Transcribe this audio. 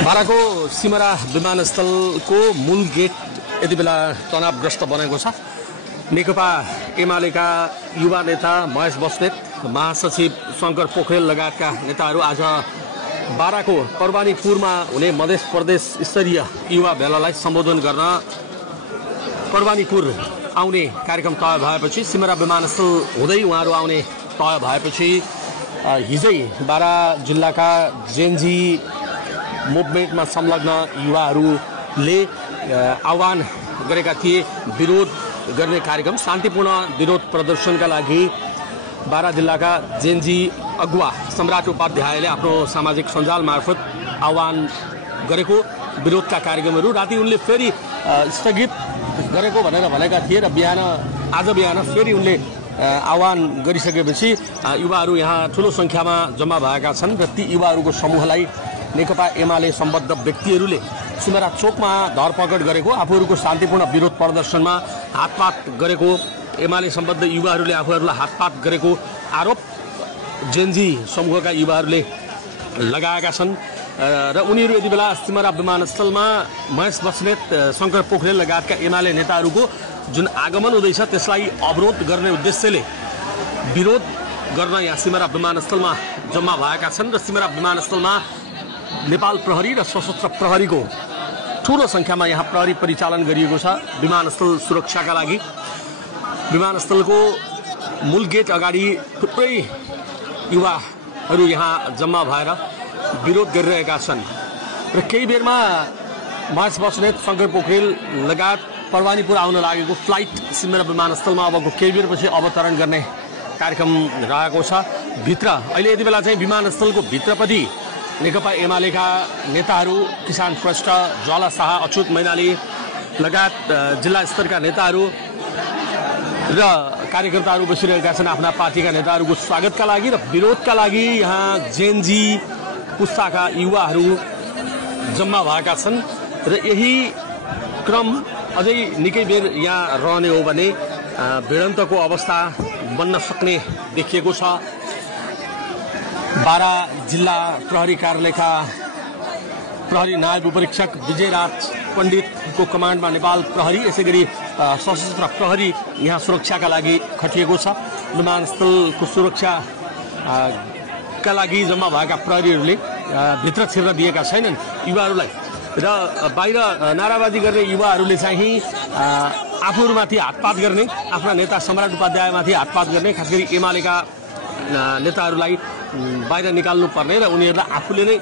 बाराको सिमरा विमानस्थलको मूल गेट यति बेला तनावग्रस्त बनेको छ। नेकपा एमालेका युवा नेता महेश बस्नेत, महासचिव शंकर पोखरेल लगायतका नेताहरू आज बाराको परवानीपुरमा हुने मध्य प्रदेश स्तरीय युवा भेलालाई सम्बोधन गर्न परवानीपुर आउने कार्यक्रम तय भएपछि, सिमरा विमानस्थल हुँदै उहाँहरू आउने तय भएपछि हिजै बारा जिल्लाका जेनजी मुभमेन्टमा संलग्न युवाहरूले आह्वान गरेका थिए विरोध गर्ने कार्यक्रम। शान्तिपूर्ण विरोध प्रदर्शनका लागि बारा जिल्लाका जेनजी अगुवा सम्राट उपाध्यायले आफ्नो सामाजिक सञ्जाल मार्फत आह्वान गरेको विरोधका कार्यक्रमहरू राति उनले फेरि स्थगित गरेको भनेर भनेका थिए र आज बिहान फेरि उनले आह्वान गरिसकेपछि युवाहरू यहाँ ठूलो संख्यामा जम्मा भएका छन् र ती युवाहरूको समूहलाई नेकपा एमाले सम्बद्ध व्यक्तिहरूले सिमरा चोकमा धरपकड गरेको, आफूहरूको शान्तिपूर्ण विरोध प्रदर्शनमा हातपात गरेको, एमाले सम्बद्ध युवाहरूले आफूहरूलाई हातपात गरेको आरोप जेनजी समूहका युवाहरूले लगाएका छन् र उनीहरू यति बेला सिमरा विमानस्थलमा महेश बस्नेत, शंकर पोखरेल लगायतका एमाले नेताहरूको जुन आगमन हुँदैछ त्यसलाई अवरोध गर्ने उद्देश्यले विरोध गर्न यहाँ सिमरा विमानस्थलमा जम्मा भएका छन् र सिमरा विमानस्थलमा नेपाल प्रहरी र सशस्त्र प्रहरीको ठूलो संख्यामा यहाँ प्रहरी परिचालन गरिएको छ विमानस्थल सुरक्षाका लागि। विमानस्थलको मूल गेट अगाडि थुप्रै युवाहरू यहाँ जम्मा भएर विरोध गरिरहेका छन् र केही बेरमा महेश बस्नेत, शंकर पोखरेल लगायत परवानीपुर आउन लागेको फ्लाइट सिमरा विमानस्थलमा अबको केही बेरपछि अवतरण गर्ने कार्यक्रम रहेको छ। भित्र अहिले यति बेला चाहिँ विमानस्थलको भित्रपट्टि नेकपा एमालेका नेताहरू, किसान श्रेष्ठ, ज्वाला शाह, अच्युत मैनाली लगायत जिल्ला स्तरका नेताहरू र कार्यकर्ताहरू बसिरहेका छन् आफ्ना पार्टीका नेताहरूको स्वागतका लागि र विरोधका लागि यहाँ जेनजी पुस्ताका युवाहरू जम्मा भएका छन् र यही क्रम अझै निकै बेर यहाँ रहने हो भने भिडन्तको अवस्था बन्न सक्ने देखिएको छ। बारा जिल्ला प्रहरी कार्यालयका प्रहरी नायब उपरीक्षक विजयराज पण्डितको कमान्डमा नेपाल प्रहरी, यसैगरी सशस्त्र प्रहरी यहाँ सुरक्षाका लागि खटिएको छ। विमानस्थलको सुरक्षाका लागि जम्मा भएका प्रहरीहरूले भित्र छिर्न दिएका छैनन् युवाहरूलाई र बाहिर नाराबाजी गर्ने युवाहरूले चाहिँ आफूहरूमाथि हातपात गर्ने, आफ्ना नेता सम्राट उपाध्यायमाथि हातपात गर्ने, खास गरी एमालेका नेताहरूलाई बाहिर निकाल्नु पर्ने र उनीहरूलाई आफूले नै